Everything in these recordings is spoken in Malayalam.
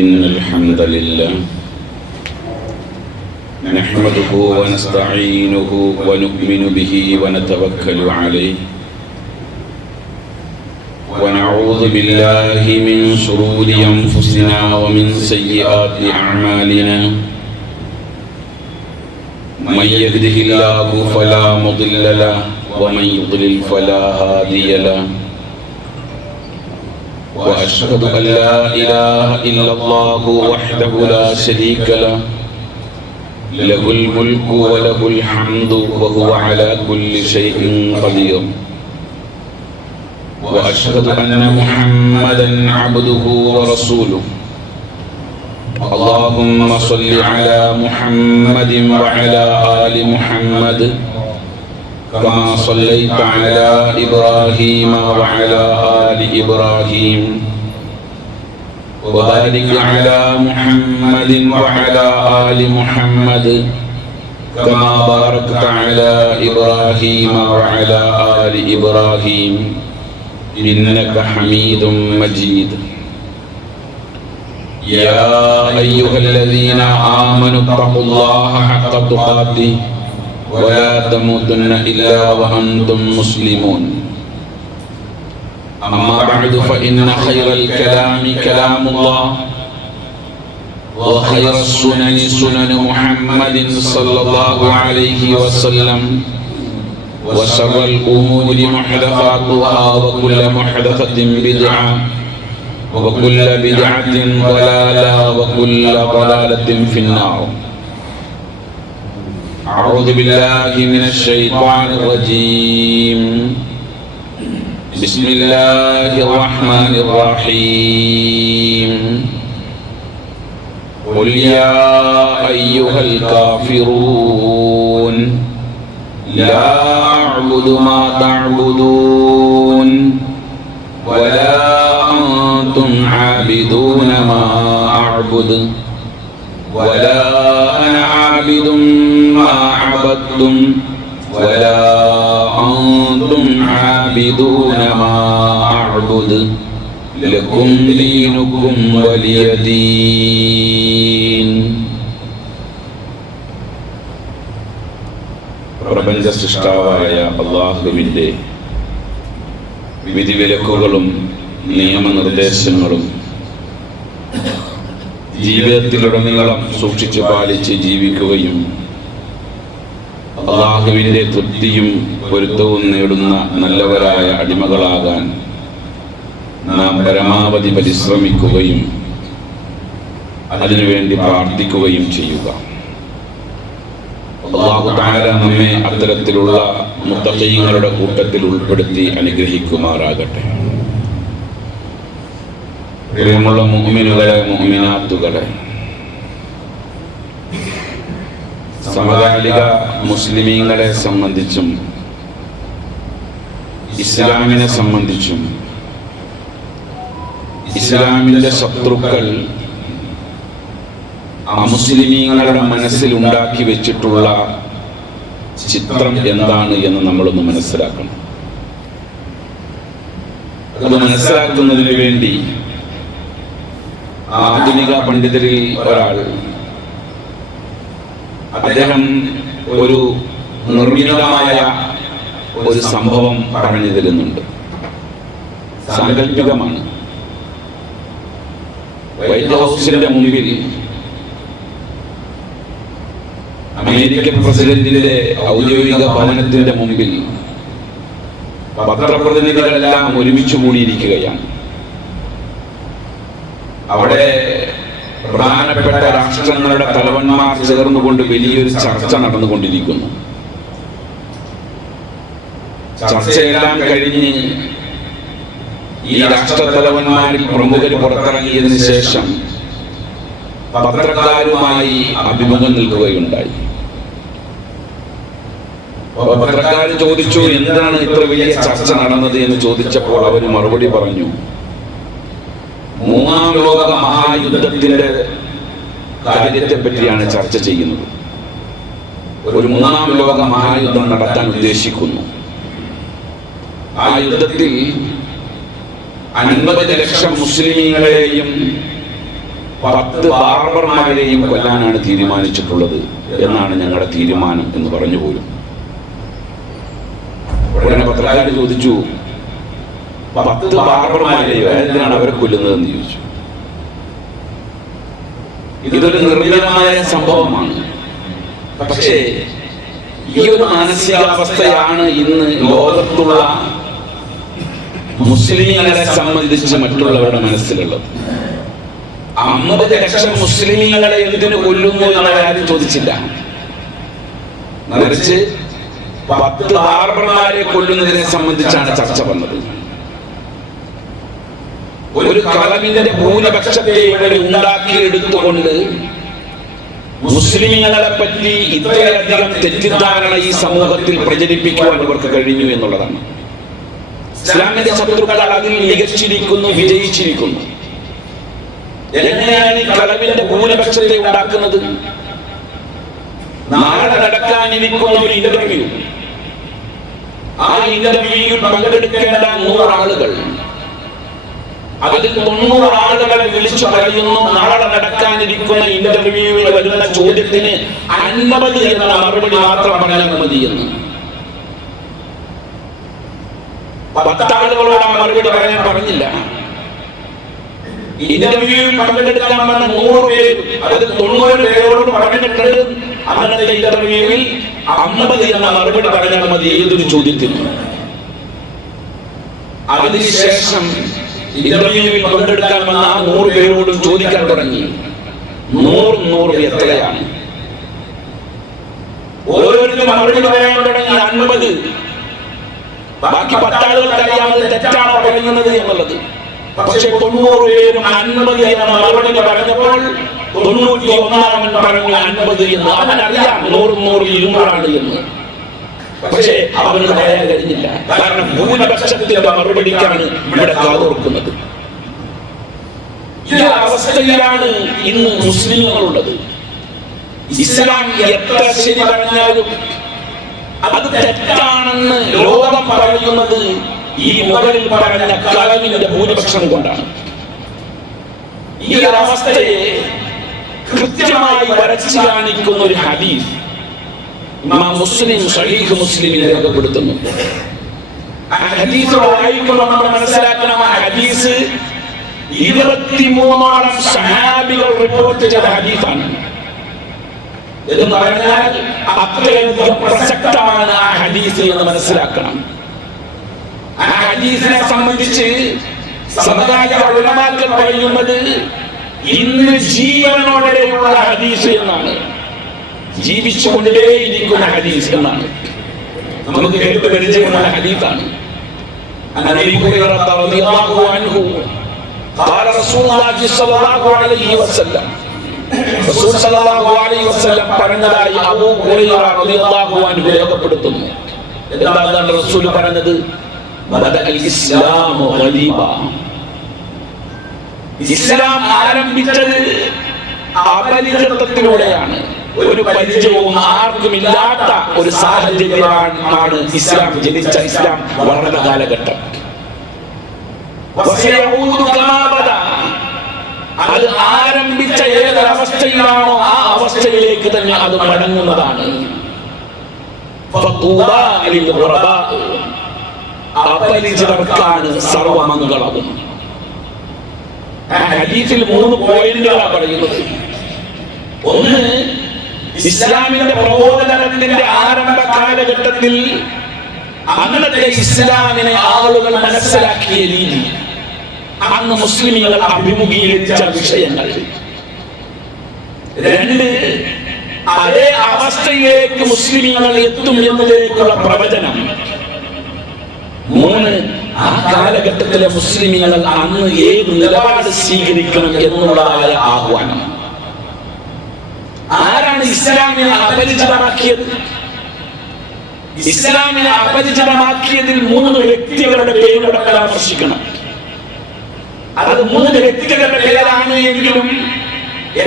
إن الحمد لله نحمده ونستعينه ونؤمن به ونتوكل عليه ونعوذ بالله من شرور أنفسنا ومن سيئات أعمالنا من يهده الله فلا مضل له ومن يضلل فلا هادي له وأشهد أن لا إله إلا الله وحده لا شريك له له الملك وله الحمد وهو على كل شيء قدير وأشهد أن محمدا عبده ورسوله اللهم صل على محمد وعلى آل محمد كما صليت على إبراهيم وعلى آل إبراهيم وبارك على محمد وعلى آل محمد كما باركت على إبراهيم وعلى آل إبراهيم إنك حميد مجيد يا أيها الذين آمنوا اتقوا الله حق تقاته ولا تموتن إلا وأنتم مسلمون أما بعد فإن خير الكلام كلام الله وخير السنن سنن محمد صلى الله عليه وسلم وشر الأمور محدثاتها وكل محدثة بدعة وكل بدعة ضلالة وكل ضلالة في النار. أعوذ بالله من الشيطان الرجيم. بسم الله الرحمن الرحيم. قل يا أيها الكافرون لا أعبد ما تعبدون ولا أنتم عابدون ما أعبد ولا أنا عابد ما عبدتم ولا أنتم عابدون ما أعبد لكم دينكم ولي دين. പ്രപഞ്ച സൃഷ്ടാവായ അല്ലാഹുവിൻ്റെ വിധിവിലക്കുകളും നിയമനിർദ്ദേശങ്ങളും ജീവിതത്തിലുടനീളം സൂക്ഷിച്ചു പാലിച്ച് ജീവിക്കുകയും അല്ലാഹുവിൻ്റെ തൃപ്തിയും പൊരുത്തവും നേടുന്ന നല്ലവരായ അടിമകളാകാൻ നാം പരമാവധി പരിശ്രമിക്കുകയും അതിനുവേണ്ടി പ്രാർത്ഥിക്കുകയും ചെയ്യുക. അല്ലാഹു തആല നമ്മെ അത്തരത്തിലുള്ള മുത്തഖീങ്ങളുടെ കൂട്ടത്തിൽ ഉൾപ്പെടുത്തി അനുഗ്രഹിക്കുമാറാകട്ടെ. പ്രിയമുള്ള മുഅ്മിനുകളെ, മുഅ്മിനാത്തുകളെ, സമകാലിക മുസ്ലിമീങ്ങളെ സംബന്ധിച്ചും ഇസ്ലാമിനെ സംബന്ധിച്ചും ഇസ്ലാമിന്റെ ശത്രുക്കൾ അമുസ്ലിമീങ്ങളുടെ മനസ്സിൽ ഉണ്ടാക്കി വെച്ചിട്ടുള്ള ചിത്രം എന്താണ് എന്ന് നമ്മളൊന്ന് മനസ്സിലാക്കണം. അത് മനസ്സിലാക്കുന്നതിന് വേണ്ടി ആധുനിക പണ്ഡിതരിൽ ഒരാൾ അദ്ദേഹം ഒരു നിർമ്മിതമായ ഒരു സംഭവം പറഞ്ഞു തരുന്നുണ്ട്. സാങ്കല്പികമാണ്. വൈറ്റ് ഹൗസിന്റെ മുമ്പിൽ അമേരിക്കൻ പ്രസിഡന്റിന്റെ ഔദ്യോഗിക ഭവനത്തിന്റെ മുമ്പിൽ പത്രപ്രതിനിധികളെല്ലാം ഒരുമിച്ച് കൂടിയിരിക്കുകയാണ്. അവിടെ പ്രധാനപ്പെട്ട രാഷ്ട്രങ്ങളുടെ തലവന്മാർ ചേർന്നുകൊണ്ട് വലിയൊരു ചർച്ച നടന്നുകൊണ്ടിരിക്കുന്നു. ചർച്ചയെല്ലാം കഴിഞ്ഞ് ഈ രാഷ്ട്രതലവന്മാരിൽ പ്രമുഖർ പുറത്തിറങ്ങിയതിനു ശേഷം പത്രക്കാരുമായി അഭിമുഖം നിൽക്കുകയുണ്ടായി. പത്രക്കാർ ചോദിച്ചു, എന്താണ് ഇത്ര വലിയ ചർച്ച നടന്നത് എന്ന് ചോദിച്ചപ്പോൾ അവർ മറുപടി പറഞ്ഞു, മൂന്നാം ലോക മഹായുദ്ധത്തിന്റെ കാര്യത്തെ പറ്റിയാണ് ചർച്ച ചെയ്യുന്നത്. ഒരു മൂന്നാം ലോക മഹായുദ്ധം നടത്താൻ ഉദ്ദേശിക്കുന്നു. ആ യുദ്ധത്തിൽ 50 ലക്ഷം മുസ്ലിമീങ്ങളെയും 10 ബാർബർമാരെയും കൊല്ലാനാണ് തീരുമാനിച്ചിട്ടുള്ളത് എന്നാണ് ഞങ്ങളുടെ തീരുമാനം എന്ന് പറഞ്ഞു പോലും. ഉടനെ പത്രക്കാർ ചോദിച്ചു, 10 ബാർബർമാരെയോ എന്തിനാണ് അവരെ കൊല്ലുന്നതെന്ന് ചോദിച്ചു. ഇതൊരു നിർമ്മിതമായ സംഭവമാണ്. പക്ഷേ ഈ ഒരു മാനസികാവസ്ഥയാണ് ഇന്ന് ലോകത്തുള്ള മുസ്ലിങ്ങളെ സംബന്ധിച്ച് മറ്റുള്ളവരുടെ മനസ്സിലുള്ളത്. 50 ലക്ഷം മുസ്ലിങ്ങളെ എന്തിനു കൊല്ലുന്നു എന്നവരാരും ചോദിച്ചില്ല. മറിച്ച് 10 ബാർബർമാരെ കൊല്ലുന്നതിനെ സംബന്ധിച്ചാണ് ചർച്ച വന്നത്. ഒരു കളവിന്റെ ഭൂരിപക്ഷത്തെ ഇവർ ഉണ്ടാക്കിയെടുത്തുകൊണ്ട് മുസ്ലിങ്ങളെ പറ്റി ഇത്രയധികം തെറ്റിദ്ധാരണ ഈ സമൂഹത്തിൽ പ്രചരിപ്പിക്കുവാൻ ഇവർക്ക് കഴിഞ്ഞു എന്നുള്ളതാണ്. ഇസ്ലാമിന്റെ ശത്രുക്കൾ അതിൽ മികച്ചിരിക്കുന്നു, വിജയിച്ചിരിക്കുന്നു. എങ്ങനെയാണ് ഈ കളവിന്റെ ഭൂരിപക്ഷത്തെ ഉണ്ടാക്കുന്നത്? നാളെ നടക്കാനിരിക്കുന്ന ഒരു ഇന്റർവ്യൂ, ആ ഇന്റർവ്യൂവിൽ പങ്കെടുക്കേണ്ട 100 ആളുകൾ, അതിൽ 90 ആളുകളെ വിളിച്ചു പറയുന്നു നാളെ നടക്കാനിരിക്കുന്ന ഇന്റർവ്യൂവിൽ വരുന്ന ചോദ്യത്തിന് 50 എന്ന മറുപടി മാത്രം പറഞ്ഞാൽ മതി എന്ന്. 10 ആളുകളോട് ആ മറുപടി പറയാൻ പറഞ്ഞില്ല. ഇന്റർവ്യൂവിൽ പങ്കെടുക്കാൻ വന്ന 100 പേര്, അതിൽ 90 പേരോട് പറഞ്ഞിട്ടുണ്ട് അന്നത്തെ ഇന്റർവ്യൂവിൽ 50 എന്ന മറുപടി പറഞ്ഞാൽ മതി ഏതൊരു ചോദ്യത്തിനും. അതിനുശേഷം ഇന്റർവ്യൂവിൽ പങ്കെടുക്കാൻ വന്ന ആ 100 പേരോടും ചോദിക്കാൻ തുടങ്ങി, 100 എത്രയാണ്? ഓരോരുത്തരും മറുപടി പറയാൻ തുടങ്ങി 50. ബാക്കി 10 ആളുകൾക്ക് അറിയാമത് തെറ്റാണോ പറയുന്നത് എന്നുള്ളത്. പക്ഷെ 90 പേരും 50 എന്ന മറുപടി പറഞ്ഞപ്പോൾ 91 പറഞ്ഞു 50 എന്ന്. അവനറിയാം 100 200 എന്ന്. പക്ഷേ അവന് പറയാൻ കഴിഞ്ഞില്ല. കാരണം ഭൂരിപക്ഷത്തിന്റെ മറുപടിക്കാണ് ഇവിടെ കാതോർക്കുന്നത്. ഈ അവസ്ഥയിലാണ് ഇന്ന് മുസ്ലിങ്ങളുള്ളത്. ഇസ്ലാം എത്ര ശരി പറഞ്ഞാലും അത് തെറ്റാണെന്ന് ലോകം പറയുന്നത് ഈ മുകളിൽ പറഞ്ഞ കളവിന്റെ ഭൂരിപക്ഷം കൊണ്ടാണ്. ഈ അവസ്ഥയെ കൃത്യമായി വരച്ചു കാണിക്കുന്ന ഒരു ഹദീസ് ഇമാം മുസ്ലിം സഹീഹ് മുസ്ലിമിൽ രേഖപ്പെടുത്തുന്നു. ആ ഹദീസ് വായിക്കുമ്പോൾ നമ്മൾ മനസ്സിലാക്കണം, ആ ഹദീസ് 23ഓളം സഹാബികൾ റിപ്പോർട്ട് ചെയ്ത ഹദീസാണ്. എന്ന് പറഞ്ഞാൽ അത്രയധികം പ്രസക്തമാണ് ആ ഹദീസ് എന്ന് മനസ്സിലാക്കണം. ആ ഹദീസിനെ സംബന്ധിച്ച് സമകാലിക ഉലമാക്കൾ പറയുന്നത് ഇന്ന് ജീവനോടെയുള്ള ഹദീസ് എന്നാണ്, ജീവിച്ചുകൊണ്ടേയിരിക്കുന്ന ഹദീസ് എന്നാണ്. നമുക്ക് കേട്ട് പരിചയമുള്ള ഹദീസാണ്. അബീ ഹുറൈറ റളിയല്ലാഹു അൻഹു ഖാല റസൂലുള്ളാഹി സ്വല്ലല്ലാഹു അലൈഹി വസല്ലം, റസൂൽ സ്വല്ലല്ലാഹു അലൈഹി വസല്ലം പറഞ്ഞതായി അബൂ ഹുറൈറ റളിയല്ലാഹു അൻഹു രേഖപ്പെടുത്തുന്നു. എന്താണ് റസൂൽ പറഞ്ഞത്? ബദഅൽ ഇസ്ലാമു ഗരീബ. ഇസ്ലാം ആരംഭിച്ചത് അപരിചിതത്വത്തിലൂടെയാണ്. ഒരു പരിചയവും ആർക്കും ഇല്ലാത്ത ഒരു സാഹചര്യമാണ് ഇസ്ലാം ജനിച്ച, ഇസ്ലാം വളർന്ന കാലഘട്ടം. അത് ആരംഭിച്ച ഏതൊരവസ്ഥയിലാണോ ആ അവസ്ഥയിലേക്ക് തന്നെ അത് മടങ്ങുന്നതാണ്. അപരിചിതർക്കാണ് സർവമംഗളവും. ഹദീസിൽ 3 പോയിന്റുകളാണ് പറയുന്നത്. ഒന്ന്, ഇസ്ലാമിന്റെ പ്രബോധനത്തിന്റെ ആരംഭ കാലഘട്ടത്തിൽ അന്നത്തെ ഇസ്ലാമിനെ ആളുകൾ മനസ്സിലാക്കിയ രീതി, അന്ന് മുസ്ലിമുകൾ അഭിമുഖീകരിച്ച വിഷയങ്ങൾ. 2, അതേ അവസ്ഥയിലേക്ക് മുസ്ലിമുകൾ എത്തും എന്നതിലേക്കുള്ള പ്രവചനം. 3, ആ കാലഘട്ടത്തിലെ മുസ്ലിമുകൾ അന്ന് ഏത് നിലപാട് സ്വീകരിക്കണം എന്നുള്ളതായ ആഹ്വാനം. ആരാണ് ഇസ്ലാമിനെ അപരിചിതമാക്കിയത്? ഇസ്ലാമിനെ അപരിചിതമാക്കിയതിൽ 3 വ്യക്തികളുടെ പേരുകൾ പരാമർശിക്കണം. അത് 3 വ്യക്തികളുടെ പേരാണ് എങ്കിലും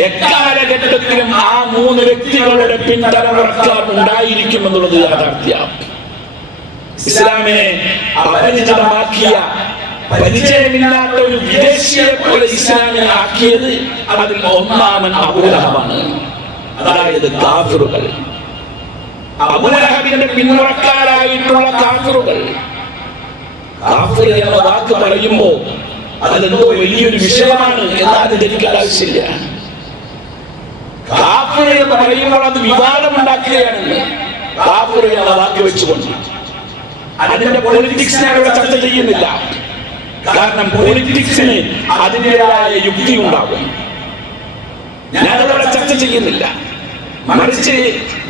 എക്കാലഘട്ടത്തിലും ആ 3 വ്യക്തികളുടെ പിൻതലമുറക്കാർ ഉണ്ടായിരിക്കുമെന്നുള്ളത് യാഥാർത്ഥ്യം. ഇസ്ലാമിനെ അപരിചിതമാക്കിയ പരിചയമില്ലാത്ത ഒരു വിദേശിയെ പോലെ ഇസ്ലാമിനെ ആക്കിയത് അതിൽ ഒന്നാമൻ അബൂലഹബാണ്. അതായത് കാഫിറുകൾ, അബൂലഹബിന്റെ പിന്മുറക്കാരായിട്ടുള്ള കാഫിറുകൾ. കാഫിർ എന്ന വാക്ക് പറയുമ്പോ അതെന്തോ വലിയൊരു വിഷയമാണ് എന്നാണ് ധരിക്കേണ്ട ആവശ്യമില്ല. കാഫിർ എന്ന് പറയുമ്പോൾ അത് വിവാദമുണ്ടാക്കുകയാണെന്ന് കാഫിർ എന്ന വാക്ക് വെച്ചുകൊണ്ട് അതിന്റെ പൊളിറ്റിക്സിനെ അവിടെ ചർച്ച ചെയ്യുന്നില്ല. കാരണം പൊളിറ്റിക്സിന് അതിൻ്റെതായ യുക്തി ഉണ്ടാകും. ഞാനതവിടെ ചർച്ച ചെയ്യുന്നില്ല. മറിച്ച്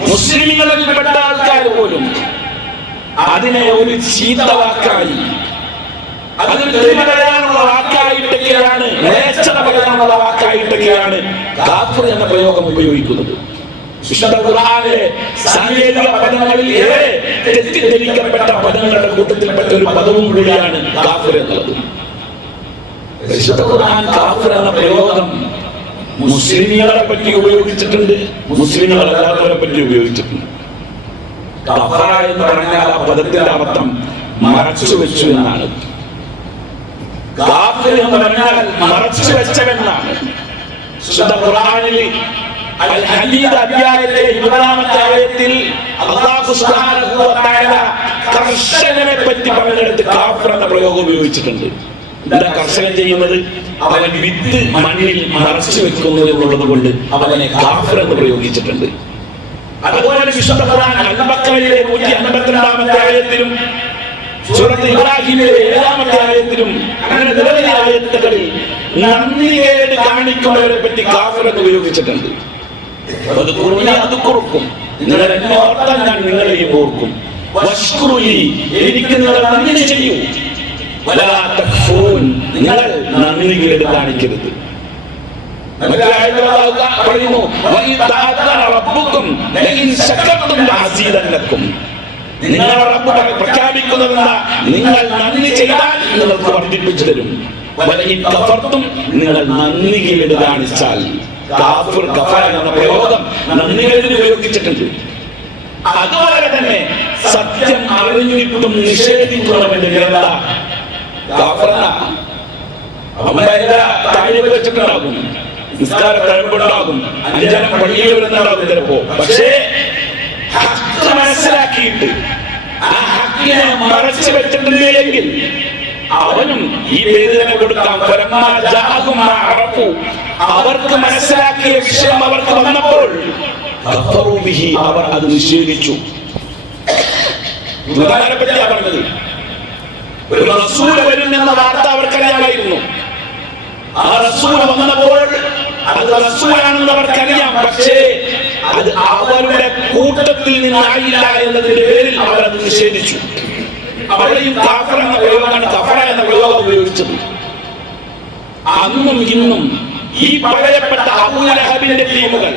മുസ്ലിമുകളിൽപ്പെട്ട ആൾക്കാർ പോലും അതിനെ ഒരു ചീത്ത വാക്കായി, അതിന് തെളിവ് പറയാനുള്ള വാക്കായിട്ടൊക്കെയാണ്, നേച്ചറ പറയാനുള്ള വാക്കായിട്ടൊക്കെയാണ് കാഫിർ എന്ന പ്രയോഗം ഉപയോഗിക്കുന്നത്. വിശുദ്ധ ഖുർആനിലെ സാങ്കേതിക പദങ്ങളിൽ ഏറെ തെറ്റിദ്ധരിക്കപ്പെട്ട പദങ്ങളുടെ കൂട്ടത്തിൽപ്പെട്ട ഒരു പദവും കൂടിയാണ് കാഫിർ എന്നുള്ളത്. വിശുദ്ധ ഖുർആൻ കാഫിർ എന്ന പ്രയോഗം മുസ്ലിമുകളെ പറ്റി ഉപയോഗിച്ചിട്ടുണ്ട്, മുസ്ലിമുകളല്ലാത്തവരെ പറ്റി ഉപയോഗിച്ചിട്ടുണ്ട്. കഫറ എന്ന് പറഞ്ഞാൽ ആ പദത്തിന്റെ അർത്ഥം മറച്ചു വെച്ചു എന്നാണ്. കാഫിർ എന്ന് പറഞ്ഞാൽ മറച്ചു വെച്ചവെന്നാണ്. വിശുദ്ധ ഖുർആനിൽ അൽ-ഹദീദ് അധ്യായത്തിലെ 20-ാമത്തെ ആയത്തിൽ അല്ലാഹു സുബ്ഹാനഹു വ തആല കർഷകനെ പറ്റി പറഞ്ഞെടുത്ത് കാഫിർ എന്ന പ്രയോഗം ഉപയോഗിച്ചിട്ടുണ്ട്. എന്താ കർഷകൻ ചെയ്യുന്നത്? അവൻ വിത്ത് മണ്ണിൽ മറച്ചു വെക്കുന്നത് എന്നുള്ളത് കൊണ്ട് അവനെ കാഫിർ എന്ന് പ്രയോഗിച്ചിട്ടുണ്ട്. അതുപോലെ വിശുദ്ധ ഖുർആൻ അൽ-ബഖറയിലെ 152-ാമത്തെ ആയത്തിലും സൂറത്ത് ഇബ്രാഹിമിലെ 7-ാമത്തെ ആയത്തിലും അങ്ങനെ നിരവധി ആയത്തുകളിൽ നന്ദികേട് കാണിക്കുന്നവരെ പറ്റി കാഫിർ എന്ന് ഉപയോഗിച്ചിട്ടുണ്ട്. അത് കുറുക്കും, നിങ്ങൾ എന്നെ ഓർത്താൽ ഞാൻ നിങ്ങളെയും ഓർക്കും. വഷ്കുറുലി, എനിക്ക് നിങ്ങൾ നന്ദി ചെയ്യൂ. വലാ തക്ഫൂൻ, നിങ്ങൾ നന്ദികേട് കാണിക്കരുത്. പറയുന്നു നിങ്ങളുടെ റബ്ബ് പ്രഖ്യാപിക്കുന്നതെന്താ? നിങ്ങൾ നന്ദി ചെയ്താൽ നിങ്ങൾക്ക് വർദ്ധിപ്പിച്ചു തരും. നിങ്ങൾ നന്ദികേട് കാണിച്ചാൽ. കാഫിർ കഫറ എന്ന പ്രയോഗം നന്ദികേടിന് ഉപയോഗിച്ചിട്ടുണ്ട്. അതുപോലെ തന്നെ സത്യം അറിഞ്ഞിട്ടും നിഷേധിക്കണമെന്ന് കേരള കാഫിറല്ല. താഴെ വെച്ചിട്ടുണ്ടാകും, നിസ്കാര തഴമ്പുണ്ടാകും, അഞ്ചനം പള്ളിയിൽ വരുന്നുണ്ടാകും ചിലപ്പോ. പക്ഷേ ഹക്ക് മനസ്സിലാക്കിയിട്ട് ആ ഹക്കിനെ മറച്ചു വെച്ചിട്ടുണ്ടെങ്കിൽ അവനും ഈ പേര് തന്നെ കൊടുക്കാം. അവർക്ക് മനസ്സിലാക്കിയ വിഷയം അവർക്ക് വന്നപ്പോൾ അവർ അത് നിഷേധിച്ചു. പറ്റിയാ പറഞ്ഞത്. ഒരു റസൂൽ വരും എന്ന വാർത്ത അവർക്കറിയാമായിരുന്നു. ആ റസൂൽ വന്നപ്പോൾ അത് റസൂലാണെന്ന് അവർക്കറിയാം. പക്ഷേ അത് അവരുടെ കൂട്ടത്തിൽ നിന്നായില്ല എന്നതിന്റെ പേരിൽ അവർ അത് നിഷേധിച്ചു. അവിടെയും കാഫിർ എന്ന പ്രയോഗമാണ് കഫറ എന്ന പ്രയോഗം ഉപയോഗിച്ചത്. അന്നും ഇന്നും ഈ പറയപ്പെട്ട അബൂലഹബിന്റെ ടീമുകൾ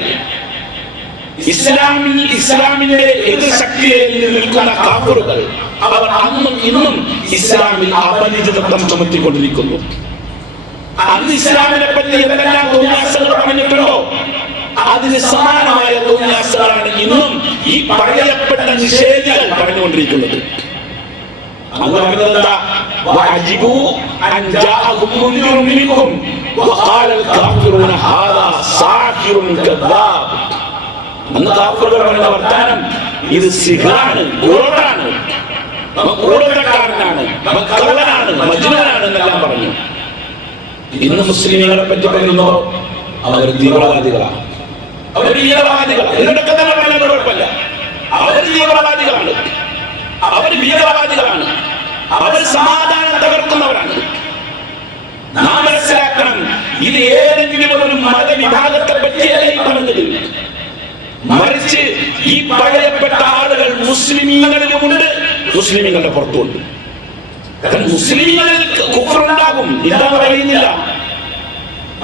ഇസ്ലാമിന്റെ എതിർ ശക്തിയെ നിൽക്കുന്ന കാഫിറുകൾ, അവർ അന്നും ഇന്നും ഇസ്ലാമിൽ അപരിചിതത്വം ചുമത്തിക്കൊണ്ടിരിക്കുന്നു. അന്ന് ഇസ്ലാമിനെ പറ്റി എന്തെല്ലാം തോന്നിയാസങ്ങൾ പറഞ്ഞിട്ടുണ്ടോ അതിന് സമാനമായ തോന്നിയാസങ്ങളാണ് ഇന്നും ഈ പറയപ്പെട്ട നിഷേധികൾ പറഞ്ഞുകൊണ്ടിരിക്കുന്നത്. അന്ന് പറഞ്ഞതെന്താ? അന്ന് കാഫിറുകൾ പറഞ്ഞ വർത്താനം ഇത് സിഹറാണ്, ഗുററാണ്, കൂടക്കാരനാണ്, കള്ളനാണ്, മജ്നൂനാണ് എന്നെല്ലാം പറഞ്ഞു. ഇന്ന് മുസ്ലിമുകളെ പറ്റി പറയുന്നോ അവർ തീവ്രവാദികളാണ്, അവർ ഭീകരവാദികളാണ്. ഇതിനൊക്കെ തന്നെ പറയുന്നത് കുഴപ്പമില്ല. അവർ തീവ്രവാദികളാണ്, അവർ ഭീകരവാദികളാണ്, അവർ സമാധാനം തകർക്കുന്നവരാണ്. നാം മനസ്സിലാക്കണം, ഇത് ഏതെങ്കിലും ഒരു മതവിഭാഗത്തെ പറ്റിയല്ല ഈ പറഞ്ഞത്. മറിച്ച് ഈ പറയപ്പെട്ട ആളുകൾ മുസ്ലിമീങ്ങളിലുമുണ്ട്, മുസ്ലിമീങ്ങളുടെ പുറത്തുമുണ്ട്. മുസ്ലിമീങ്ങളിൽ കുഫ്റുണ്ടാകും, ഇല്ലാന്ന് പറയുന്നില്ല.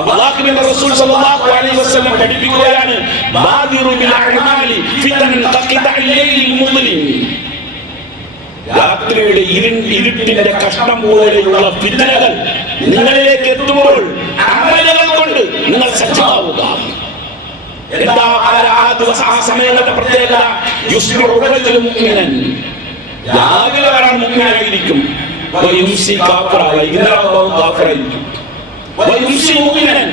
അല്ലാഹുവിന്റെ റസൂൽ സ്വല്ലല്ലാഹു അലൈഹി വസല്ലം പഠിപ്പിക്കുകയാണ്, ബാദിറു ബിൽ അഅമാലി ഫിതനൻ ഖഖിദഅൽ ലൈലിൽ മുദ്ലിം. രാത്രിയുടെ ഇരുട്ടിന്റെ കഷ്ടം പോലെയുള്ള ഫിതനകൾ നിങ്ങളിലേക്ക് എത്തുമ്പോൾ അമലുകൾ കൊണ്ട് നിങ്ങൾ സജ്ജമാവുക. എന്താ ആ സമയങ്ങളുടെ പ്രത്യേകത? രാവിലെ വരാൻ മുഗ്നായിരിക്കും, വയുംസി കാഫിറ, വൈകുന്നേരം അവൻ കാഫിറായിരിക്കും. വയുംസി മുഅ്മിനൻ,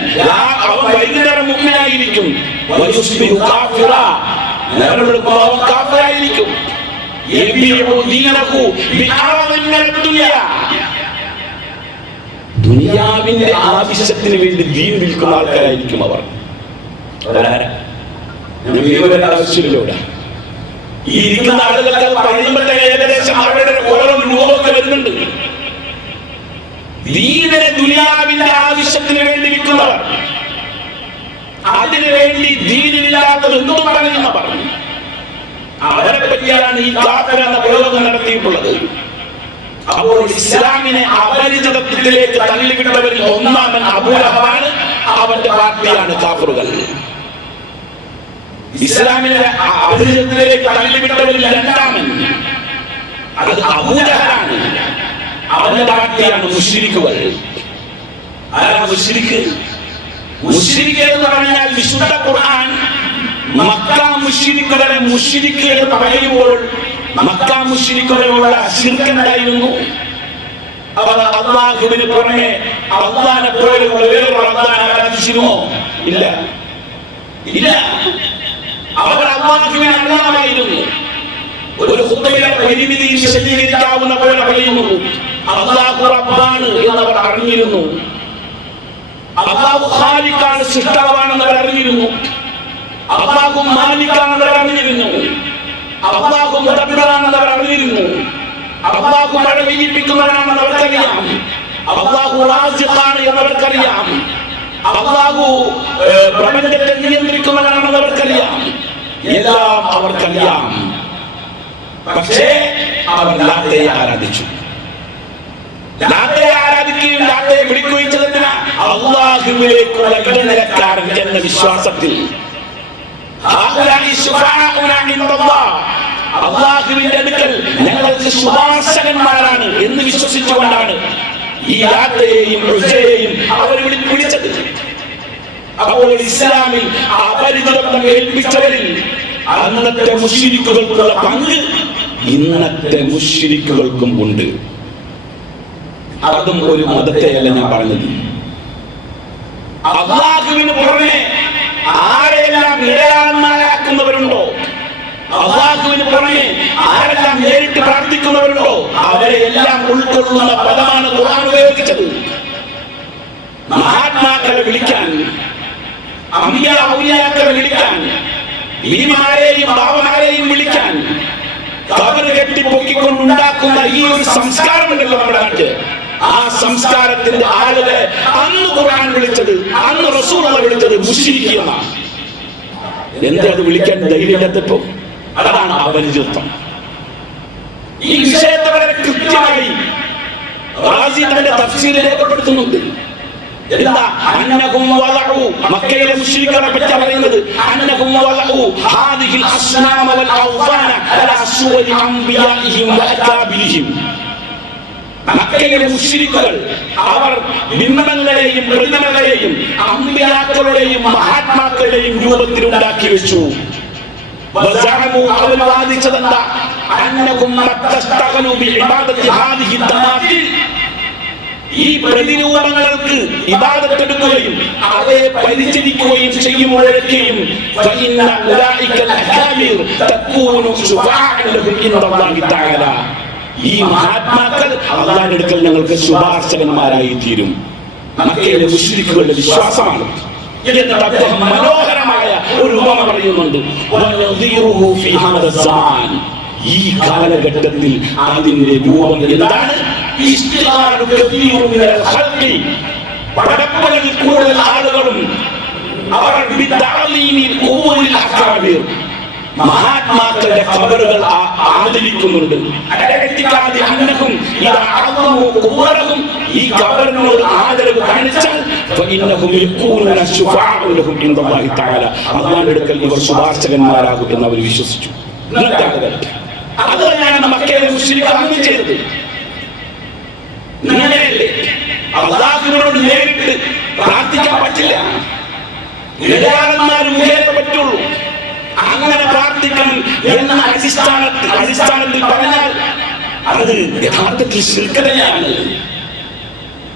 അവൻ വൈകുന്നേരം മുഅ്മിനായിരിക്കും. വയുസ്ബിഹു കാഫിറ, നേരം വെളുക്കുമ്പോൾ അവൻ കാഫിറായിരിക്കും. യബീഉ ദീനഹു ബിഅറദിൻ മിനദ് ദുനിയ, ദുനിയാവിന്റെ ആവശ്യത്തിന് വേണ്ടി ദീൻ വിൽക്കുന്ന ആൾക്കാരായിരിക്കും അവർ. ആവശ്യമില്ല. ഈ ഇരിക്കുന്ന ആളുകൾക്ക് പറയുമ്പോഴത്തെ ഏകദേശം അവരുടെ ഓരോ രൂപമൊക്കെ വരുന്നുണ്ട്. ദീനിനെ ദുനിയാവിന്റെ ആവശ്യത്തിന് വേണ്ടി വിൽക്കുന്നവർ, അതിനു വേണ്ടി ദീനില്ലാത്തത് എന്തും പറയുന്നവർ, അവരെ പറ്റിയാണ് ഈ കാഫിർ എന്ന പ്രയോഗം നടത്തിയിട്ടുള്ളത്. അപ്പോൾ ഇസ്ലാമിനെ അപരിചിതത്വത്തിലേക്ക് തള്ളിവിട്ടവരിൽ ഒന്നാമൻ അബൂ ലഹബാണ്, അവന്റെ പാർട്ടിയാണ് കാഫിറുകൾ. ഇസ്ലാമിനെ അപരിചിതത്തിലേക്ക് തള്ളിവിട്ടവരിൽ രണ്ടാമൻ അത് അബൂ ജഹലാണ്, അവന്റെ പാർട്ടിയാണ് മുശ്രിക്കുകൾ. ആരാ മുശ്രിക്ക്? മുശ്രിക്ക് എന്ന് പറഞ്ഞാൽ വിശുദ്ധ ഖുർആൻ മക്ക മുശ്രിക്കുകളെ മുശ്രിക്ക് എന്ന് പറയുമ്പോൾ മക്ക മുശ്രിക്കുകളുള്ള ശിർക്ക് എന്തായിരുന്നു? അവർ അല്ലാഹുവിന് പുറമെ അല്ലാഹനെ പോലെയുള്ള വേറൊരു അല്ലാഹനെ ആരാധിച്ചിരുമോ? ഇല്ല, ഇല്ല. അവർ അല്ലാഹുവിനെ അല്ലാഹമായിരുന്നു. ഒരു ഖുത്ബയിലെ പരിമിതി വിശദീകരിക്കാവുന്ന പോലെ പറയുന്നു, അല്ലാഹു റബ്ബാണ് എന്നവർ അറിഞ്ഞിരുന്നു. അല്ലാഹു ഖാലിഖാണ്, സൃഷ്ടാവാണെന്ന് അവർ അറിഞ്ഞിരുന്നു. അല്ലാഹു മാലിക്കാണെന്ന് അവർ അറിഞ്ഞിരുന്നു. അല്ലാഹു മുദബ്ബിറാണെന്ന് അവർ അറിഞ്ഞിരുന്നു. അല്ലാഹു മഴ പെയ്യിപ്പിക്കുന്നവനാണെന്ന് അവർക്കറിയാം. അല്ലാഹു റാസിഖാണ് എന്നവർക്കറിയാം. അല്ലാഹു പ്രപഞ്ചത്തെ നിയന്ത്രിക്കുന്നവനാണെന്ന് അവർക്കറിയാം. എല്ലാം അവർക്കറിയാം. പക്ഷേ അവർ ലാത്തയെ ആരാധിച്ചു. ലാത്തയെ ആരാധിക്കുകയും ലാത്തയെ വിളിക്കുകയും ചെയ്തതിനാ അല്ലാഹുവിലേക്കുള്ള ഇടനിലക്കാരൻ എന്ന വിശ്വാസത്തിൽ. അല്ലാഹുവിന്റെ അടുക്കൽ ഞങ്ങൾക്ക് ശുപാർശകന്മാരാണ് എന്ന് വിശ്വസിച്ചുകൊണ്ടാണ് ഈ ലാത്തയെയും ഉസ്സയെയും അവർ വിളിച്ചത്. അപ്പോൾ ഇസ്ലാമിൽ അപരിചിതത്വം ഏൽപ്പിച്ചവരിൽ അന്നത്തെ മുശ്രിക്കുകൾക്കുള്ള പങ്ക് ഇന്നത്തെ മുശ്രിക്കുകൾക്കും ഉണ്ട്. അതും ഒരു മതത്തെയല്ല ഞാൻ പറഞ്ഞത്. അല്ലാഹുവിന് പുറമെ ആരെല്ലാം ഇടയാളന്മാരാക്കുന്നവരുണ്ടോ, അല്ലാഹുവിന് പുറമെ ആരെല്ലാം നേരിട്ട് പ്രാർത്ഥിക്കുന്നവരുണ്ടോ, അവരെ എല്ലാം ഉൾക്കൊള്ളുന്ന പദമാണ് ഖുർആൻ ഉപയോഗിച്ചത്. മഹാത്മാക്കളെ വിളിക്കാൻ, അമ്പിയാ ഔലിയാക്കളെ വിളിക്കാൻ, ബീവിമാരെയും ബാവമാരെയും വിളിക്കാൻ, കബർ കെട്ടിപ്പൊക്കിക്കൊണ്ടുണ്ടാക്കുന്ന ഈ ഒരു സംസ്കാരമുണ്ടല്ലോ നമ്മുടെ നാട്ടിൽ, ആ സംസ്കാരത്തിന്റെ ആളുകളെ അന്ന് ഖുർആൻ വിളിച്ചത്, അന്ന് റസൂലുള്ളാഹി വിളിച്ചത് മുശ്രിക്ക് എന്നാണ്. എന്താ അത് വിളിക്കാൻ ധൈര്യമില്ലാത്തപ്പോ? അതാണ് അപരിചിതത്വം. ഈ വിഷയത്തെ വളരെ കൃത്യമായി റാസി തന്റെ തഫ്സീറിൽ രേഖപ്പെടുത്തുന്നുണ്ട്. എന്താ അന്നഹും വലഉ, മക്കയിലെ മുശ്രിക്കുകളെ പറ്റി പറയുന്നത്, അന്നഹും വലഉ ഹാദിഹിൽ അസ്നാമ വൽ ഔസാന അലാ സുവരി അംബിയാഇഹിം വഅകാബിരിഹിം. മക്കയിലെ മുശ്രിക്കുകൾ അവർ ബിംബങ്ങളെയും പ്രതിമകളെയും അമ്പിയാക്കളുടെയും മഹാത്മാക്കളുടെയും രൂപത്തിൽ ഉണ്ടാക്കി വെച്ചു. അവർ വാദിച്ചതെന്താ? അന്നഹും മത്തസ്തഖലു ബിഇബാദത്തി ഹാദിഹി തമാത്തിൽ, ഈ പ്രതിരൂപങ്ങൾക്ക് ഇബാദത്ത് എടുക്കുകയും അവയെ പരിചരിക്കുകയും ചെയ്യുമ്പോഴൊക്കെയും ഫഇന്ന ഉലൈകൽ അകാബിർ തകൂനു ശുഫാഅൻ ലഹും ഇൻദല്ലാഹി തആല, ഈ മഹാത്മാക്കൾ അല്ലാഹുവിന്റെ അടുക്കൽ ഞങ്ങൾക്ക് ശുപാർശകന്മാരായി തീരും. മക്കയിലെ മുശ്രിക്കുകളുടെ വിശ്വാസമാണ്. എന്നിട്ട് അദ്ദേഹം മനോഹരമായ ഒരു ഉപമ പറയുന്നുണ്ട്. വനദീറുഹു ഫീ ഹാദ സമാൻ, ഈ കാലഘട്ടത്തിൽ അതിന്റെ രൂപം എന്താണ്? ഇസ്തിഖാലു കസീറു മിനൽ ഖൽഖി, പടപ്പുകളിൽ കൂടുതൽ ആളുകളും അവർ ബിതഅലീമിൽ ഖുബൂരിൽ അകാബിർ, മഹാത്മാക്കളുടെ ഖബറുകൾ ആദരിക്കുന്നുണ്ട്. ഈ ഖബറിനോട് ആദരവ് കാണിച്ചാൽ അല്ലാഹുവിന്റെ അടുക്കൽ ഇവർ ശുപാർശകന്മാരാകും എന്ന് അവർ വിശ്വസിച്ചു. അത് തന്നെയാണ് മക്കയിലെ മുശ്രിക്കുകൾ അന്ന് ചെയ്തത്. ഇങ്ങനെയല്ലേ? അല്ലാഹുവിനോട് നേരിട്ട് പ്രാർത്ഥിക്കാൻ പറ്റില്ല, ഇടയാളന്മാർ മുഖേന പറ്റുള്ളൂ. അങ്ങനെ പ്രാർത്ഥിക്കണം എന്ന അടിസ്ഥാനത്തിൽ പറഞ്ഞാൽ അത് യഥാർത്ഥത്തിൽ ശിർക്ക് തന്നെയാണ്.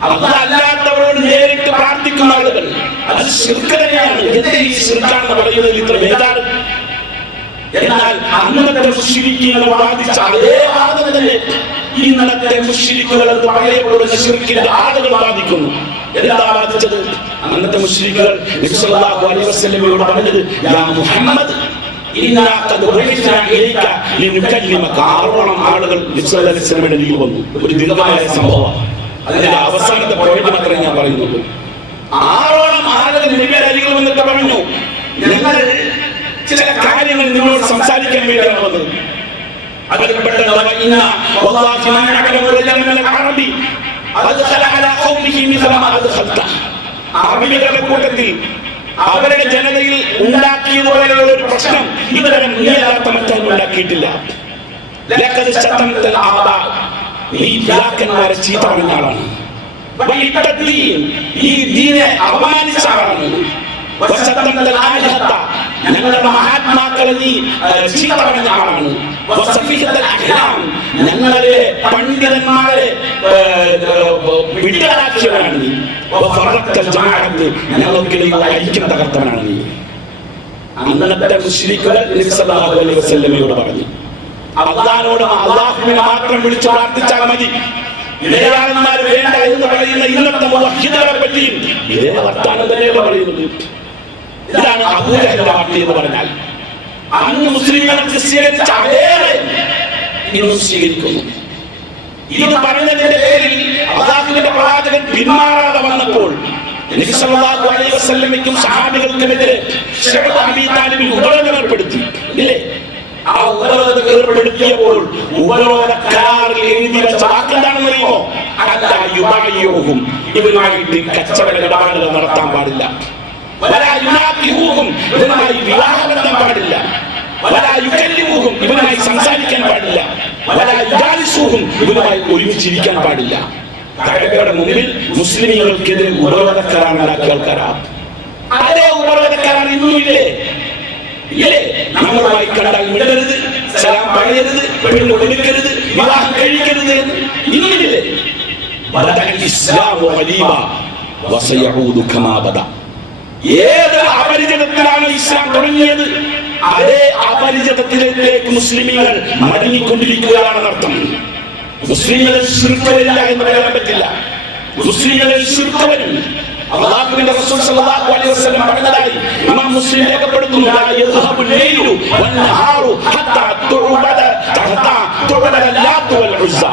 അല്ലാഹ് അല്ലാത്തവരോട് നേരിട്ട് പ്രാർത്ഥിക്കുന്ന ആളുകൾ അത് ശിർക്ക് തന്നെയാണ്. എന്തേ ഈ ശിർക്കാണെന്ന് പറയുന്നതിൽ ഇത്ര വേദാണ്? എന്നാൽ അന്നത്തെ മുശ്രിക്കുകൾ വാദിച്ച അതേ വാദം തന്നെ ഇന്നത്തെ മുശ്രിക്കുകൾ എന്ന് പറയപ്പെടുന്ന ശിർക്കിന്റെ ആളുകൾ വാദിക്കുന്നു. എന്താ വാദിച്ചത്? അന്നത്തെ മുശ്രിക്കുകൾ നബി സല്ലല്ലാഹു അലൈഹി വസല്ലമയോട് പറഞ്ഞത്, യാ മുഹമ്മദ് ഇന്നാ ഖദ് ബുഇസ്നാ ഇലൈക ലിനുകല്ലിമക. 6 ആളുകൾ നബി സല്ലല്ലാഹു അലൈഹി വസല്ലമയുടെ അരികിൽ വന്നു. ഒരു ദീർഘമായ സംഭവമാണ്. അതിന്റെ അവസാനത്തെ പോയിന്റ് മാത്രമേ ഞാൻ പറയുന്നുള്ളൂ. 6 ആളുകൾ നബിയുടെ അരികിൽ വന്നിട്ട് പറഞ്ഞു, ഞങ്ങൾ ചില കാര്യങ്ങൾ നിങ്ങളോട് സംസാരിക്കാൻ വേണ്ടിയാണ് വന്നത്. അതിൽപ്പെട്ട അറബികളുടെ കൂട്ടത്തിൽ അവരുടെ ജനതയിൽ ഉണ്ടാക്കിയതുപോലെയുള്ള ഒരു പ്രശ്നം ഇതുവരെ നീയല്ലാത്ത മറ്റാരും ഉണ്ടാക്കിയിട്ടില്ല. ഈ പിതാക്കന്മാരെ ചീത്ത പറഞ്ഞ ആളാണ്, ഈ ദീനെ അപമാനിച്ച ആളാണ്. ഞങ്ങളുടെ മഹാത്മാക്കളെ നീ ചീത്ത പറഞ്ഞ ആളാണ്. ഞങ്ങളെ പണ്ഡിതന്മാരെ വിട്ടുകളാക്കിയവനാണ് നീ. ഞങ്ങൾക്കിടയിൽ ഐക്യം തകർത്തവനാണ് നീ. അന്നത്തെ മുശ്രിക്കുകൾ നബി സല്ലല്ലാഹു അലൈഹി വസല്ലമയോട് പറഞ്ഞു, അല്ലാഹുവിനോട് അല്ലാഹുവിനെ മാത്രം വിളിച്ചു പ്രാർത്ഥിച്ചാൽ മതി. ഇടയാളന്മാർ വേണ്ട എന്ന് പറയുന്ന ഇന്നത്തെ മുവഹ്ഹിദുകളെ പറ്റി ഇതേ വർത്താനം തന്നെയാണ് പറയുന്നത്. ഇതാണ് അബൂ ജഹലിന്റെ പാർട്ടി എന്ന് പറഞ്ഞാൽ. അന്ന് മുസ്ലിങ്ങൾക്ക് സ്വീകരിച്ച അതേ ഇന്നും സ്വീകരിക്കുന്നു. ഇത് പറഞ്ഞതിന്റെ പേരിൽ അല്ലാഹുവിന്റെ പ്രവാചകൻ പിന്മാറാതെ വന്നപ്പോൾ നബി സല്ലല്ലാഹു അലൈഹി വസല്ലമയ്ക്കും സഹാബികൾക്കുമെതിരെ ശഅബ് അബീ താലിബിൽ ഉപരോധം ഏർപ്പെടുത്തി. ഇല്ലേ? ആ ഉപരോധം ഏർപ്പെടുത്തിയപ്പോൾ ഉപരോധ കരാറിൽ എഴുതി വെച്ച വാക്കെന്താണെന്ന് അറിയുമോ? അല്ലാഹും ഇവരുമായിട്ട് കച്ചവട ഇടപാടുകൾ നടത്താൻ പാടില്ല. ഇവരുമായി വിവാഹബന്ധം പാടില്ല. ഇവരുമായി സംസാരിക്കാൻ പാടില്ല. ഇവരുമായി ഒരുമിച്ചിരിക്കാൻ പാടില്ല. കഅബയുടെ മുമ്പിൽ മുസ്ലിമീങ്ങൾക്കെതിരെ ഉപരോധക്കാരാണ് ഉണ്ടാക്കിയ ആൾക്കാരാണ്. അതേ ഉപരോധക്കാരാണ് ഇന്നുമില്ലേ? ഇല്ലേ? നമ്മളുമായി കണ്ടാൽ മിണ്ടരുത്, സലാം പറയരുത്, പെണ്ണ് കൊടുക്കരുത്, വിവാഹം കഴിക്കരുത് എന്ന് ഇന്നുമില്ലേ? ഇസ്ലാമു ഖദീബ വസയഊദു കമാ ബദ. ഏത് അപരിചിതത്തിലാണ് ഇസ്ലാം തുടങ്ങിയത്, അതേ അപരിചിതത്തിലേക്ക് മുസ്ലിമീങ്ങൾ മടങ്ങിക്കൊണ്ടിരിക്കുകയാണെന്ന് അർത്ഥം. മുസ്ലിങ്ങളിൽ ശിർക്ക് വരില്ല എന്ന് പറയാൻ പറ്റില്ല. മുസ്ലിങ്ങളിൽ ശിർക്ക് വരും. അല്ലാഹുവിന്റെ റസൂൽ സല്ലല്ലാഹു അലൈഹി വസല്ലം പറഞ്ഞതായി ഇമാം മുസ്ലിം രേഖപ്പെടുത്തുന്നു, ലാ യദ്ഹബുൽ ലൈലു വന്നഹാറു ഹത്താ തുഅബദ ലാത്ത് വൽ ഉസ്സ.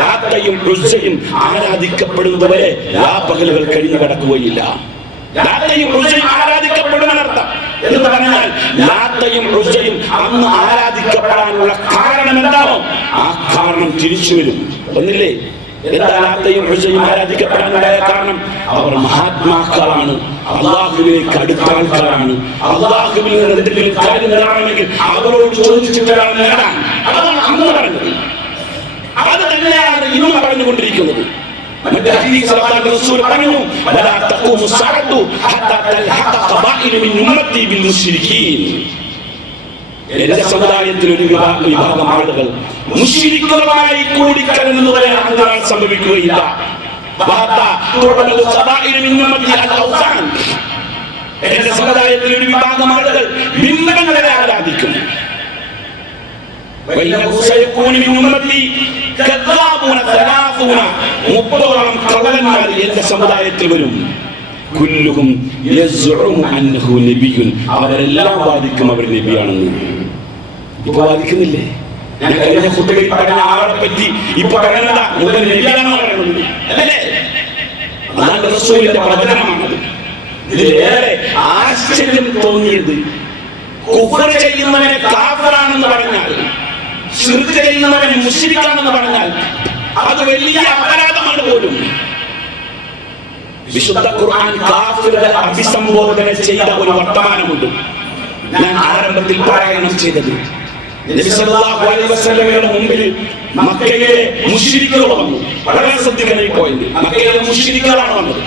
ലാത്തയും ഉസ്സയും ആരാധിക്കപ്പെടുന്നതുവരെ രാപ്പകലുകൾ കഴിഞ്ഞു കിടക്കുകയില്ല. ലാത്തയും ഉസ്സയും ആരാധിക്കപ്പെടുമെന്നർത്ഥം. എന്ന് പറഞ്ഞാൽ ലാത്തയും ഉസ്സയും അന്ന് ആരാധിക്കപ്പെടാനുള്ള കാരണം എന്താണോ ആ കാരണം തിരിച്ചു വരും. ഒന്നില്ലേ? എന്താ ലാത്തയും ഉസ്സയും ആരാധിക്കപ്പെടാനുണ്ടായ കാരണം? അവർ മഹാത്മാക്കളാണ്, അല്ലാഹുവിലേക്ക് അടുത്ത ആൾക്കാരാണ്. അല്ലാഹുവിൽ നിന്ന് എന്തെങ്കിലും കാര്യം നേടണമെങ്കിൽ അവരോട് ചോദിച്ചിട്ട് വേണം നേടാൻ. അതാണ് അന്ന് പറഞ്ഞത്. അത് തന്നെയാണ് ഇന്നും പറഞ്ഞുകൊണ്ടിരിക്കുന്നത്. മറ്റേ ഹദീസിൽ അല്ലാഹുവിന്റെ റസൂൽ പറഞ്ഞു, വലാ തഖൂമു സഅതു ഹത്താ തൽഹഖ ഖബാഇലു മിൻ ഉമ്മത്തി ബിൽ മുശ്രികീൻ. എന്റെ സമുദായത്തിൽ ഒരു വിഭാഗം ആളുകൾ മുശ്രിക്കുകളുമായി കൂടിക്കലർന്നു വരെ അങ്ങനെ സംഭവിക്കുകയില്ല. എന്റെ സമുദായത്തിൽ ഒരു വിഭാഗം ആളുകൾ ബിംബങ്ങളെ ആരാധിക്കും. 30 കള്ളന്മാർ എന്റെ സമുദായത്തിൽ വരും. കുല്ലുഹും യസ്ഉമു അന്നഹു നബിയ്യുൻ. അവരെല്ലാം വാദിക്കും അവർ നബിയാണെന്ന്. ഇപ്പൊ വാദിക്കുന്നില്ലേ? ഞാൻ കഴിഞ്ഞ ഖുത്ബയിൽ പറഞ്ഞ ആളെ പറ്റി ഇപ്പൊ പറയുന്നതാ മുതൽ നബിയാണെന്ന് പറയുന്നത് അല്ലേ? അല്ലാഹുവിന്റെ റസൂലിന്റെ പ്രവചനമാണത്. ഇതിലേറെ ആശ്ചര്യം തോന്നിയത്, കുഫർ ചെയ്യുന്നവനെ കാഫിറാണെന്ന് പറഞ്ഞാൽ, ശിർക്ക് ചെയ്യുന്നവനെ മുശ്രിക്കാണെന്ന് പറഞ്ഞാൽ അത് വലിയ അപരാധമാണ് പോലും. വിശുദ്ധ ഖുർആൻ കാഫിറുകളെ അഭിസംബോധന ചെയ്ത ഒരു വർത്തമാനമുണ്ട്. ഞാൻ ആരംഭത്തിൽ പാരായണം ചെയ്തത്. നബി സല്ലല്ലാഹു അലൈഹി വസല്ലമയുടെ മുമ്പിൽ മക്കയിലെ മുശ്രിക്കുകൾ വന്നു. വളരെ ശ്രദ്ധിക്കണേ പോയിന്റ്. മക്കയിലെ മുശ്രിക്കുകളാണ് വന്നത്.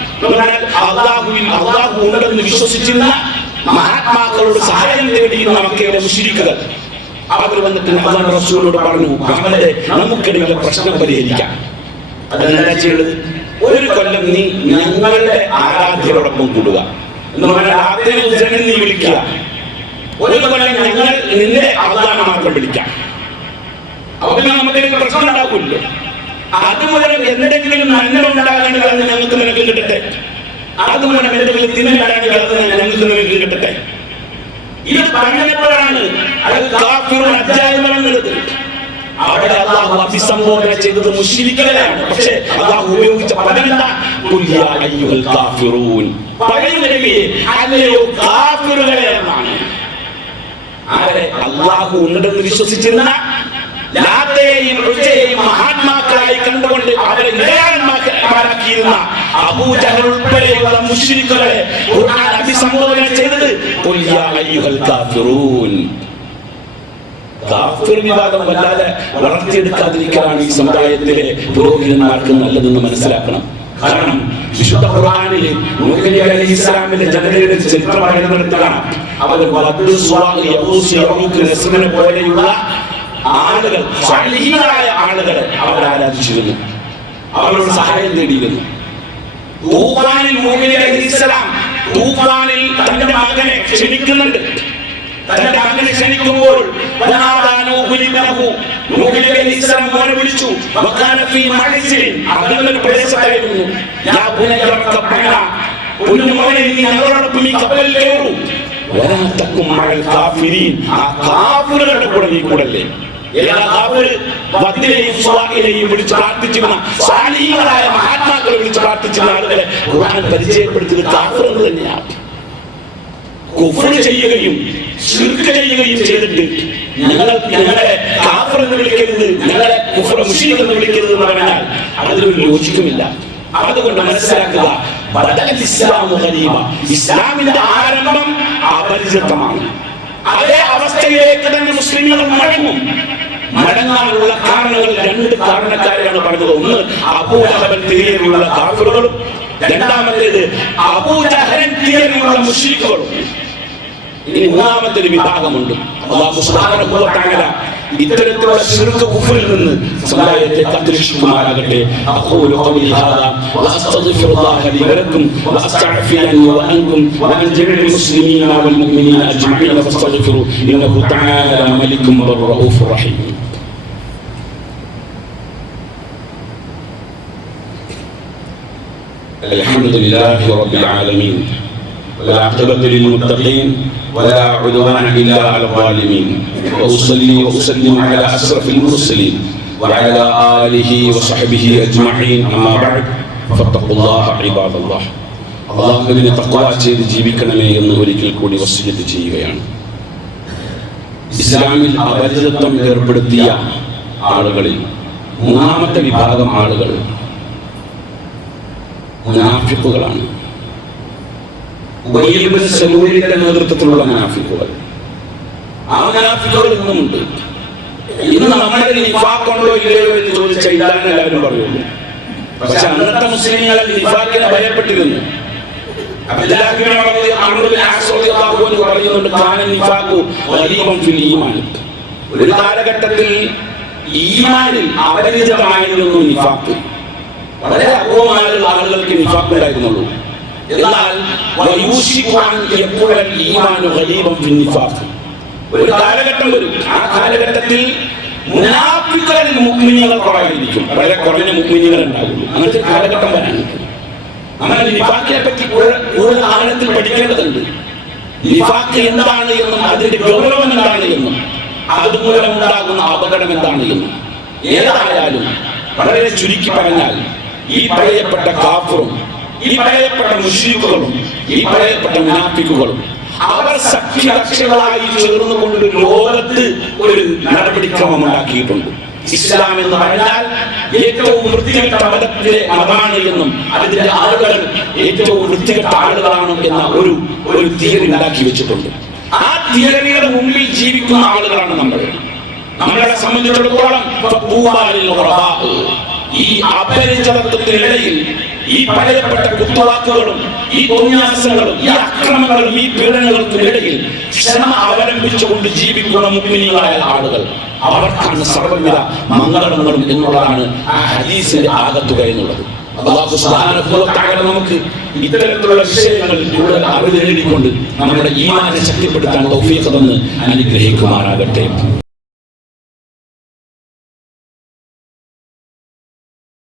അല്ലാഹു ഉണ്ടെന്ന് വിശ്വസിച്ചിരുന്ന മഹാത്മാക്കളോട് സഹായം തേടിയിരുന്ന മക്കയിലെ മുശ്രിക്കുകൾ അവർ വന്നിട്ട് അല്ലാഹു റസൂലിനോട് പറഞ്ഞു, മുഹമ്മദേ, നമുക്കിടയിലെ പ്രശ്നം പരിഹരിക്കാം. അതെന്താ ചെയ്യുന്നത്? ഒരു കൊല്ലം നീ ഞങ്ങളുടെ ആരാധ്യരോടൊപ്പം കൂടുക എന്ന് പറഞ്ഞാൽ നീ വിളിക്കുക. ഒരു കൊല്ലം ഞങ്ങൾ നിന്റെ അള്ളാഹനെ മാത്രം വിളിക്കാം. അപ്പൊ നമുക്കിടയിൽ പ്രശ്നം ഉണ്ടാക്കില്ലോ. അതുമൂലം എന്തെങ്കിലും നന്മ ഉണ്ടാകണമെങ്കിൽ അത് ഞങ്ങൾക്ക് നിനക്ക് കിട്ടട്ടെ. അതുമൂലം എന്തെങ്കിലും തിന്നുണ്ടാകണമെങ്കിൽ അത് ഞങ്ങൾക്ക് നിനക്ക് കിട്ടട്ടെ. ഇത് പറഞ്ഞപ്പോഴാണ് അധ്യായം പറഞ്ഞത്. അവിടെ അല്ലാഹു അഭിസംബോധന ചെയ്തത് മുശ്രിക്കുകളെയാണ്. പക്ഷേ അല്ലാഹു ഉപയോഗിച്ച പദമെന്താ? ഖുൽ യാ അയ്യുഹൽ കാഫിറൂൻ. പറയുന്നവരെ അല്ലയോ കാഫിറുകളെ എന്നാണ്. ആരെ? അല്ലാഹു ഉണ്ടെന്ന് വിശ്വസിച്ചിരുന്ന ലാത്തയെയും ഉസ്സയെയും മഹാത്മാക്കളായി കണ്ടുകൊണ്ട് അവരെ നിരയാന്മാരാക്കിയിരുന്ന അബൂജഹൽ ഉൾപ്പെടെയുള്ള മുശ്രിക്കുകളെ ഖുർആൻ അഭിസംബോധന ചെയ്തത് ഖുൽ യാ അയ്യുഹൽ കാഫിറൂൻ. കാഫിർ വിഭാഗം വല്ലാതെ വളർത്തിയെടുക്കാതിരിക്കലാണ് ഈ സമുദായത്തിലെ പുരോഹിതന്മാർക്ക് നല്ലതെന്ന് മനസ്സിലാക്കണം. കാരണം വിശുദ്ധ ഖുർആനിൽ നൂഹ് നബി അലൈഹിസ്സലാമിന്റെ ജനതയുടെ ചരിത്രം പറയുന്നിടത്താണ് അവർ പോലെയുള്ള ആളുകൾ, സാലിഹീങ്ങളായ ആളുകളെ അവർ ആരാധിച്ചിരുന്നു, അവരോട് സഹായം തേടിയിരുന്നു. തൂഫാനിൽ നൂഹ് നബി അലൈഹിസ്സലാം തൂഫാനിൽ തന്റെ മകനെ ക്ഷണിക്കുന്നുണ്ട്. തന്റെ മകനെ ക്ഷണിക്കുമ്പോൾ മോനെ വിളിച്ചു. അതൊരു പ്രദേശത്തായിരുന്നു. ഞങ്ങളോടൊപ്പം ഈ കപ്പലിൽ കയറൂ. കാഫിറുകളുടെ കൂടെ നീ കൂടല്ലേ. വിളിച്ച് പ്രാർത്ഥിച്ചിരുന്ന സാലിഹീങ്ങളായ മഹാത്മാക്കളെ വിളിച്ച് പ്രാർത്ഥിച്ചിരുന്ന ആളുകളെ ഖുർആൻ പരിചയപ്പെടുത്തിയത് കാഫിർ എന്ന് തന്നെയാണ്. കുഫ്ർ ചെയ്യുകയും ശിർക്ക് ചെയ്യുകയും ചെയ്തിട്ട് ഞങ്ങളെ കാഫിർ എന്ന് വിളിക്കരുത്, ഞങ്ങളെ കുഫ്ർ മുശ്രിക് എന്ന് വിളിക്കരുത് എന്ന് പറഞ്ഞാൽ അതിലൊരു ലോജിക്കുമില്ല. അതുകൊണ്ട് മനസ്സിലാക്കുക, ഇസ്ലാമിന്റെ ആരംഭം അപരിചിതമാണ്. അതേ അവസ്ഥയിലേക്ക് തന്നെ മുസ്ലിങ്ങൾ മടങ്ങും. മടങ്ങാനുള്ള കാരണങ്ങൾ രണ്ട് കാരണക്കാരെയാണ് പറഞ്ഞത്. ഒന്ന് അബൂലഹബൻ തിയറിയുള്ള കാഫിറുകളും, രണ്ടാമത്തേത് അബൂജഹൽ തിയറിയുള്ള മുശ്രിക്കുകളും. ഇനി മൂന്നാമത്തെ ഒരു വിഭാഗമുണ്ട്. അല്ലാഹു സുബ്ഹാനഹു വ തആല ഇത്തരത്തിലുള്ള ശിർക്ക് കുഫറിൽ നിന്ന് സമുദായത്തെ കാത്തുരക്ഷിക്കുമാറാകട്ടെ. അഖൂലു ഖൗലി ഹാദാ വഅസ്തഗ്ഫിറുല്ലാഹ ലി വലക്കും വഅസ്തഗ്ഫിറു അനി വഅൻകും വഅൻ ജമീഇൽ മുസ്ലിമീന വൽ മുഅ്മിനീന അജ്മഈന ഫസ്തഗ്ഫിറു ഇന്നഹു തആല മലികും റഊഫുർ റഹീം. അൽഹംദുലില്ലാഹി റബ്ബിൽ ആലമീൻ والعاقبة للمتقين ولا عدوان إلا على الظالمين وأصلي وأسلم على أشرف المرسلين وعلى آله وصحبه أجمعين أما بعد فاتقوا الله عباد الله. അല്ലാഹുവിനെ തഖ്വ ചെയ്ത് ജീവിക്കണമേ എന്ന് ഒരിക്കൽ കൂടി വസിയത്ത് ചെയ്യുകയാണ്. ഇസ്ലാമിൽ അപരിചിതത്വം ഏർപ്പെടുത്തിയ ആളുകളിൽ മൂന്നാമത്തെ വിഭാഗം ആളുകൾ മുനാഫിഖുകളാണ്. സലൂലിന്റെ നേതൃത്വത്തിലുള്ള മുനാഫിഖുകൾ. ആ മുനാഫിഖുകൾ ഇന്നുമുണ്ട്. ഇന്ന് നമ്മുടെ നിഫാഖുണ്ടോ ഇല്ലയോ എന്ന് ചോദിച്ചാൽ ഇല്ലാന്ന് എല്ലാവരും പറയുള്ളൂ. പക്ഷെ അന്നത്തെ മുസ്ലിങ്ങൾ നിഫാഖിനെ ഭയപ്പെട്ടിരുന്നു. ഒരു കാലഘട്ടത്തിൽ ഈമാനിൽ അപരിചിതമായിരുന്നു നിഫാഖ്. വളരെ അപൂർവമായ ആളുകൾക്ക് നിഫാഖ് ഉണ്ടായിരുന്നുള്ളൂ. എന്നാൽ ഒരു കാലഘട്ടം വരും. ആ കാലഘട്ടത്തിൽ മുനാഫിഖുകളിൽ മുഅ്മിനീങ്ങൾ കുറവായിരിക്കും. വളരെ കുറഞ്ഞ മുഅ്മിനീങ്ങൾ ഉണ്ടാകുള്ളൂ. അങ്ങനത്തെ ഒരു കാലഘട്ടം വരാനുണ്ട്. നമ്മൾ നിഫാഖിനെ പറ്റി കൂടുതൽ ആഴത്തിൽ പഠിക്കേണ്ടതുണ്ട്. നിഫാഖ് എന്താണ് എന്നും അതിന്റെ ഗൗരവം എന്താണ് എന്നും അതുമൂലം ഉണ്ടാകുന്ന അപകടം എന്താണ് എന്നും. ഏതായാലും വളരെ ചുരുക്കി പറഞ്ഞാൽ ഈ പറയപ്പെട്ട കാഫിറും ഈ പറയപ്പെട്ട മുശ്രിക്കുകളും ഈ പറയപ്പെട്ട മുനാഫിക്കുകളും അവർ സഖ്യകക്ഷികളായി ചേർന്നുകൊണ്ട് ലോകത്ത് ഒരു നടപടിക്രമം ഉണ്ടാക്കിയിട്ടുണ്ട്. ഇസ്ലാം എന്ന് പറഞ്ഞാൽ ഏറ്റവും വൃത്തികെട്ട മതത്തിലെ മതമാണ് എന്നും അതിന്റെ ആളുകൾ ഏറ്റവും വൃത്തികെട്ട ആളുകളാണ് എന്ന ഒരു തിയറി ഉണ്ടാക്കി വെച്ചിട്ടുണ്ട്. ആ തിയറിയുടെ മുമ്പിൽ ജീവിക്കുന്ന ആളുകളാണ് നമ്മളെ സംബന്ധിച്ചിടത്തോളം ഈ അപരിചിതത്വത്തിനിടയിൽ ഈ പറയപ്പെട്ട കുത്തുവാക്കുകളും ഈ തോന്നിയാസങ്ങളും ഈ അക്രമങ്ങളും ഈ പീഡനങ്ങൾക്കും ഇടയിൽ ക്ഷമ അവലംബിച്ചുകൊണ്ട് ജീവിക്കുന്ന മുഅ്മിനീങ്ങളായ ആളുകൾ അവർക്കാണ് സർവ്വവിധ മംഗളങ്ങളും എന്നുള്ളതാണ് ആ ഹദീസിന്റെ ആകത്തുക എന്നുള്ളത്. അല്ലാഹു സുബ്ഹാനഹു വ തആല നമുക്ക് ഇത്തരത്തിലുള്ള വിഷയങ്ങളിൽ കൂടുതൽ അറിവ് നേടിക്കൊണ്ട് നമ്മുടെ ഈമാനെ ശക്തിപ്പെടുത്താൻ തൗഫീഖ് തന്ന് അനുഗ്രഹിക്കുമാറാകട്ടെ.